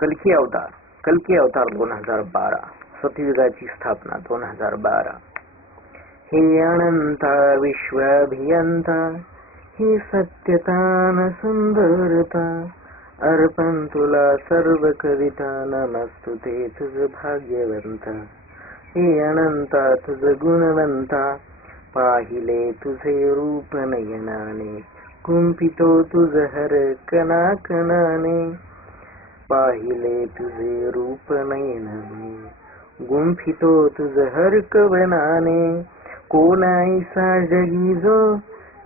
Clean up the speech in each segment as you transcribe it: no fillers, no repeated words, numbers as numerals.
कल्की अवतार 2012, सत्ययुगाची स्थापना 2012. हे अनंता विश्वाभियंता, ही सत्यता न सुंदरता, अर्पण तुला सर्व कविता, नमस्तुते तुझ भाग्यवंता. हे अनंता तुझ गुणवंता, पाहिले तुझे रूप नयनाने, कुंपितो तुझ हर कणा कणाने. पाहिले तुझे रूप नयनाने, गुंफितो तुझ हर कवनाने. कोणाईसा जगी जो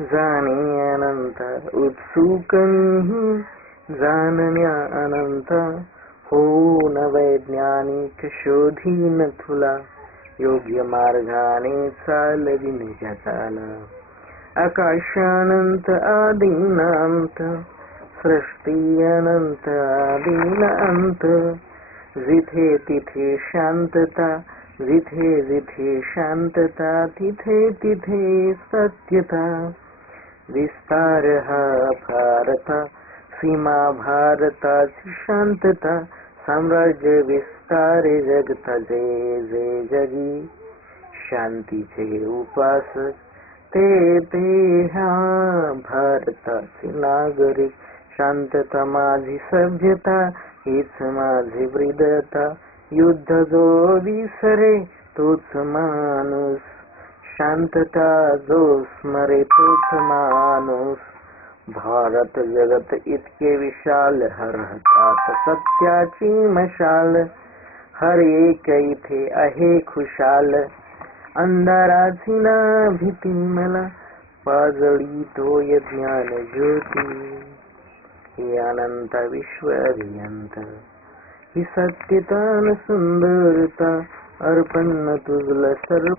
जाणे अनंता, उत्सुक मीही जाणण्या अनंता. होऊन वैज्ञानिक शोधीन तुला, योग्य मार्गाने चालविन जगाला. आकाशानंत आदिनांत, सृष्टी अनंत आदिन अंत. जिथे तिथे शांतता, जिथे जिथे शांतता, तिथे तिथे सत्यता. विस्तार हा भारता, सीमा भारताची शांतता. साम्राज्य विस्तारे जगता, जे जे जगी शांतीचे उपासक, ते ते हा भारताचे नागरिक. शांतता माझी सभ्यता, हीच माझी ब्रीदता. युद्ध जो विसरे तोच माणूस, शांतता जो स्मरे तोच माणूस. भारत जगत इतके विशाल, हरतात सत्याची मशाल. हर एक इथे आहे खुशाल, अंधाराची ना भीती मला, पाजळी तोय ज्ञान ज्योती. हे अनंत विश्व अभियंता, ही सत्यता न सुंदरता, अर्पण तुझला सर्व